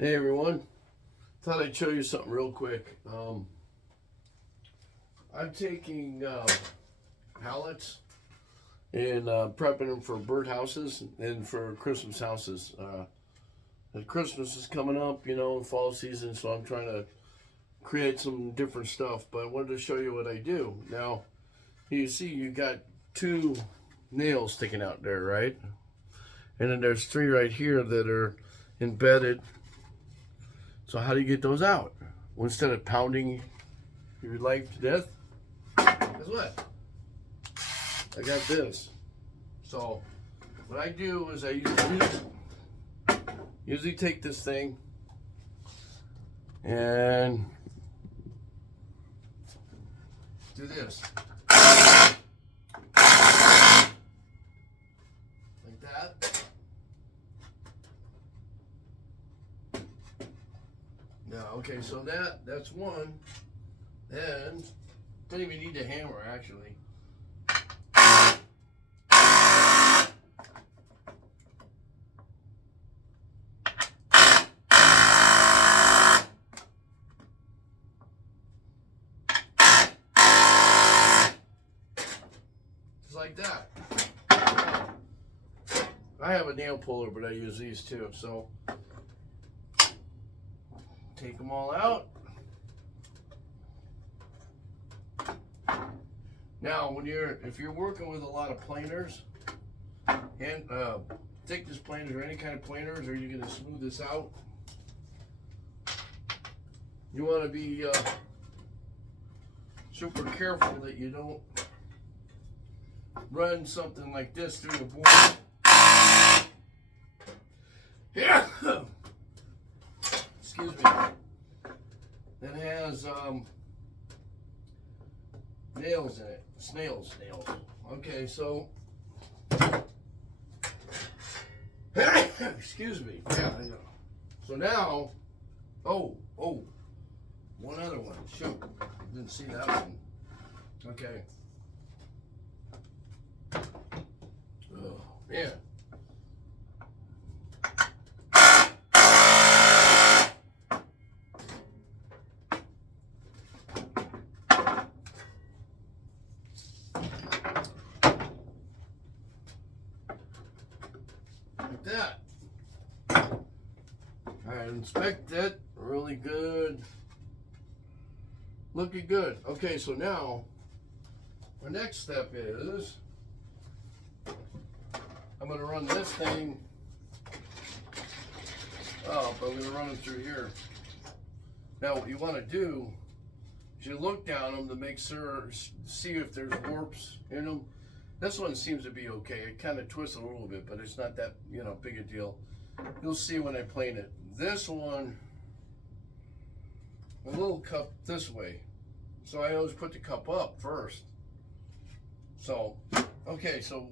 Hey everyone, thought I'd show you something real quick. I'm taking pallets and prepping them for bird houses and for Christmas houses. And Christmas is coming up, fall season, so I'm trying to create some different stuff. But I wanted to show you what I do. Now, you see you got two nails sticking out there, right? And then there's three right here that are embedded. So how do you get those out? Well, instead of pounding your life to death, guess what? I got this. So what I do is I usually take this thing and do this. Like that. Now, okay, so that's one. Then, don't even need a hammer, actually. Just like that. Now, I have a nail puller, but I use these too, so take them all out. Now, if you're working with a lot of planers, and thickness planers or any kind of planers, or you're going to smooth this out, you want to be super careful that you don't run something like this through the board. Yeah. Excuse me. That has nails in it. Snails. Okay, so excuse me. Yeah, I know. So now, one other one. Shoot, didn't see that one. Okay. Oh man. Like that. I inspect it. Really good. Looking good. Okay, so now our next step is I'm going to run this thing up. I'm going to run it through here. Now, what you want to do is you look down them to make sure, see if there's warps in them. This one seems to be okay. It kind of twists a little bit, but it's not that, big a deal. You'll see when I plane it. This one, a little cup this way. So I always put the cup up first. So, okay, so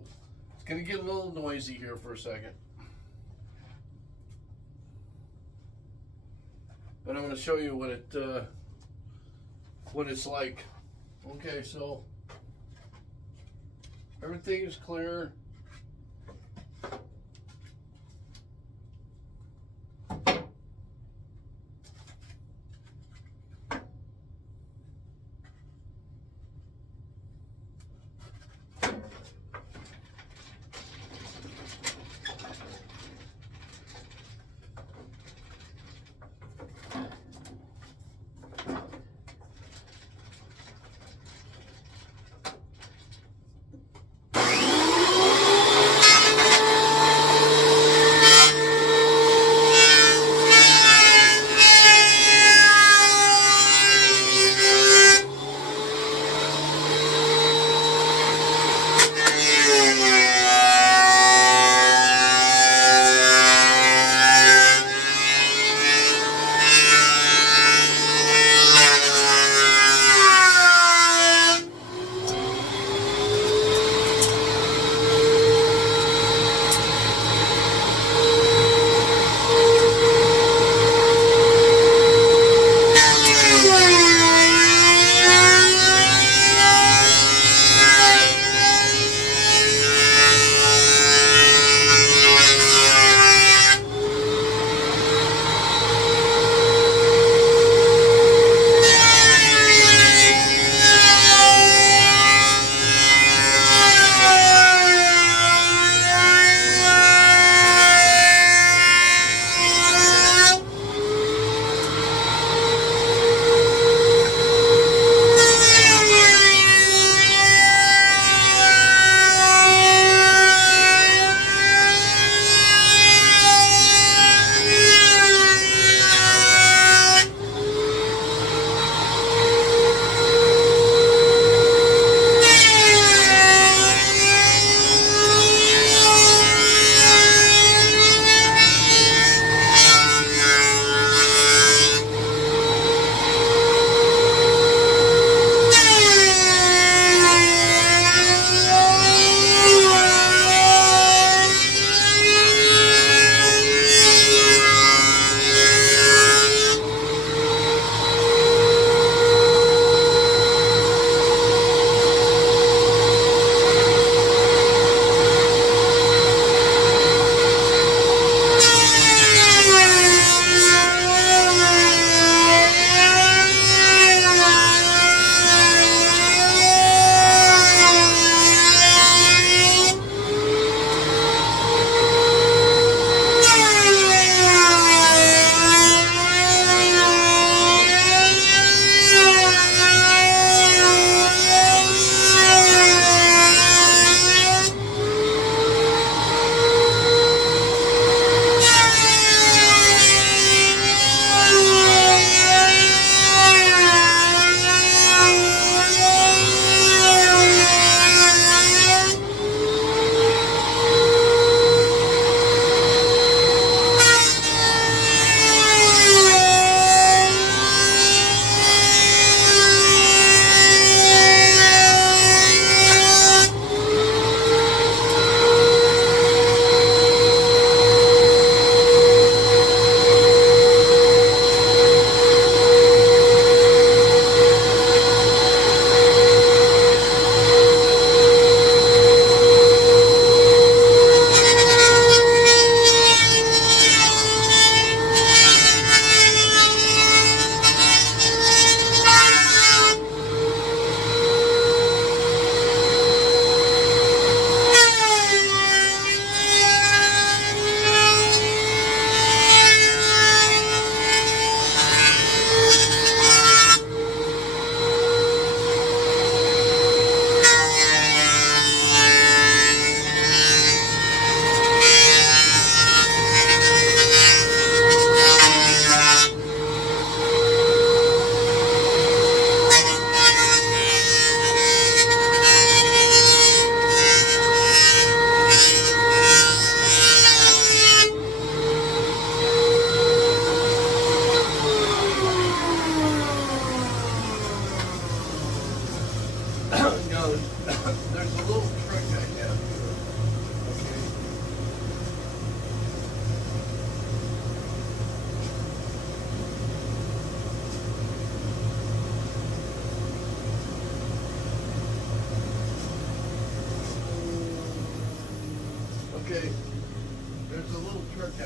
it's gonna get a little noisy here for a second. But I'm gonna show you what it's like. Okay, so everything is clear.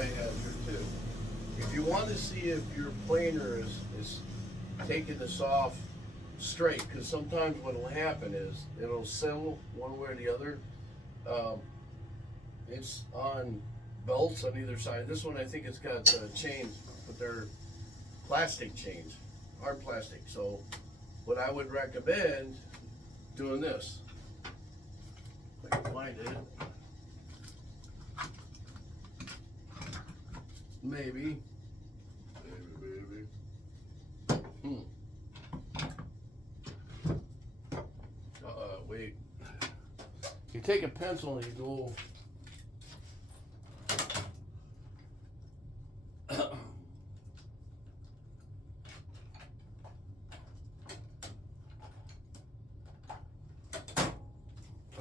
I have here too. If you want to see if your planer is taking this off straight, because sometimes what will happen is it'll settle one way or the other. It's on belts on either side. This one I think it's got chains, but they're plastic chains, hard plastic. So what I would recommend doing this. If I can find it. Maybe. Wait. You take a pencil and you go.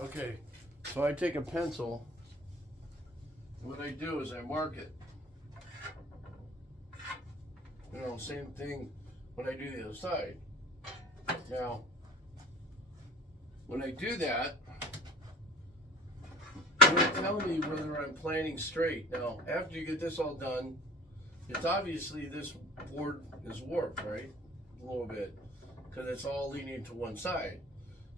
Okay, so I take a pencil. What I do is I mark it. You know, same thing when I do the other side. Now, when I do that, it'll tell me whether I'm planing straight. Now, after you get this all done, it's obviously this board is warped, right? A little bit, because it's all leaning to one side.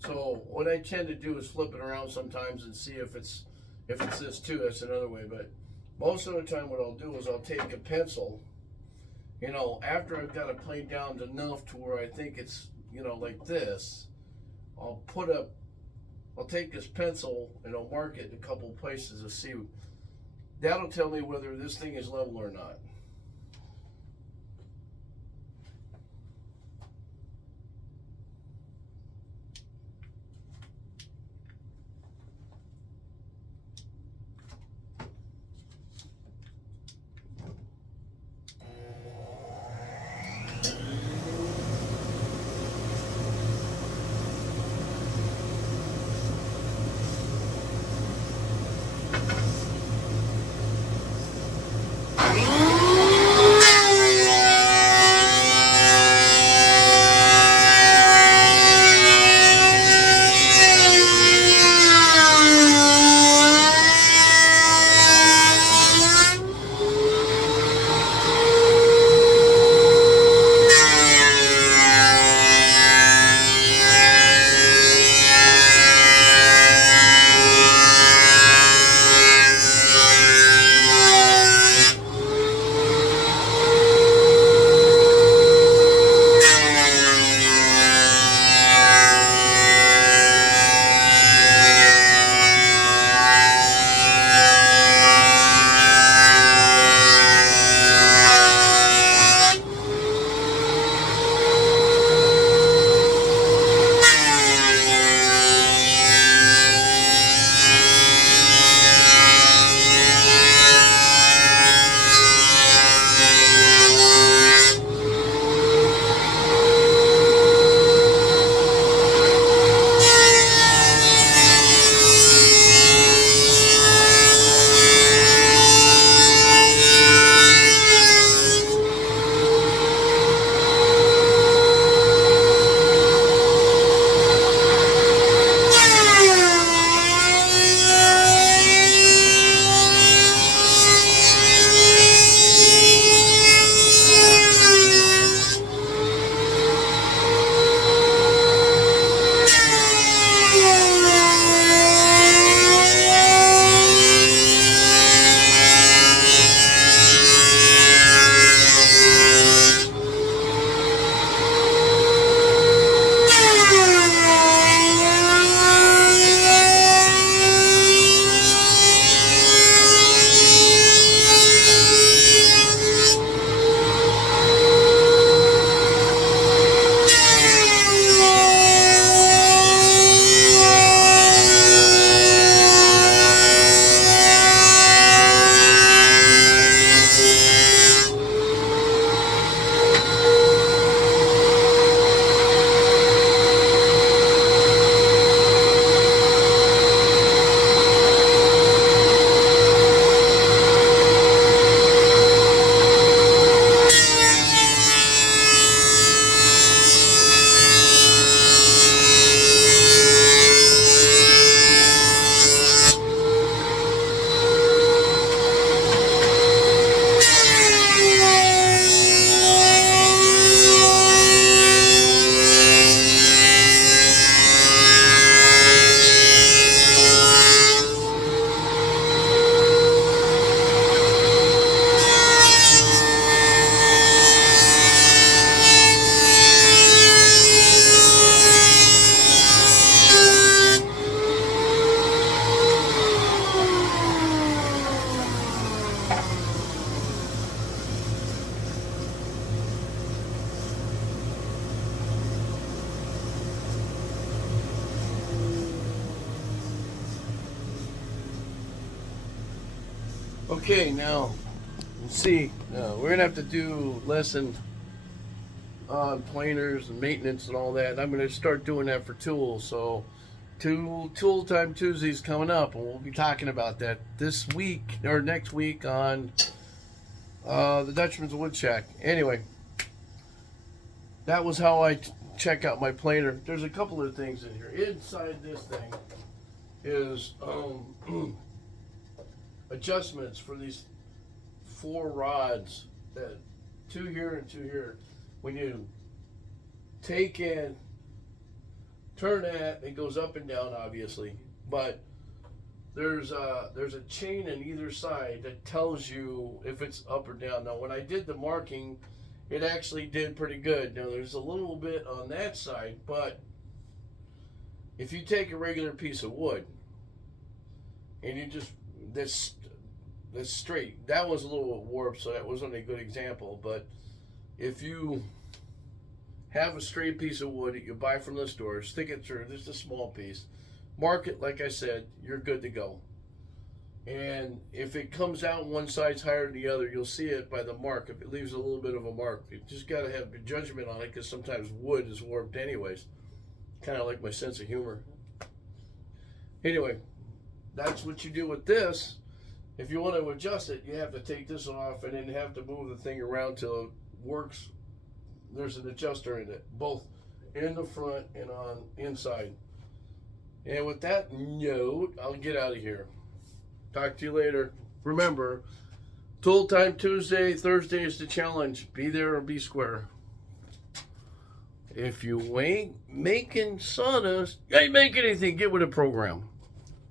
So what I tend to do is flip it around sometimes and see if it's this too. That's another way. But most of the time, what I'll do is I'll take a pencil. You know, after I've got it planed down enough to where I think it's, you know, like this, I'll take this pencil and I'll mark it in a couple places to see. That'll tell me whether this thing is level or not. Okay, now, let's see. We're going to have to do lesson on planers and maintenance and all that. I'm going to start doing that for tools. So, Tool Time Tuesday's coming up, and we'll be talking about that this week or next week on the Dutchman's Wood Shack. Anyway, that was how I check out my planer. There's a couple of things in here. Inside this thing is adjustments for these 4 rods, that 2 here and 2 here. When you take in, turn that, it goes up and down, obviously, but there's a chain on either side that tells you if it's up or down. Now, when I did the marking, it actually did pretty good. Now, there's a little bit on that side, but if you take a regular piece of wood and you just that's straight, that was a little warped, so that wasn't a good example. But if you have a straight piece of wood that you buy from the store, stick it through, just a small piece, mark it like I said, you're good to go. And if it comes out one side's higher than the other, you'll see it by the mark. If it leaves a little bit of a mark, you just got to have judgment on it, because sometimes wood is warped anyways. Kind of like my sense of humor. Anyway, that's what you do with this. If you want to adjust it, you have to take this off and then have to move the thing around till it works. There's an adjuster in it, both in the front and on inside. And with that note, I'll get out of here. Talk to you later. Remember, Tool Time Tuesday, Thursday is the challenge. Be there or be square. If you ain't making sawdust, you ain't making anything. Get with the program.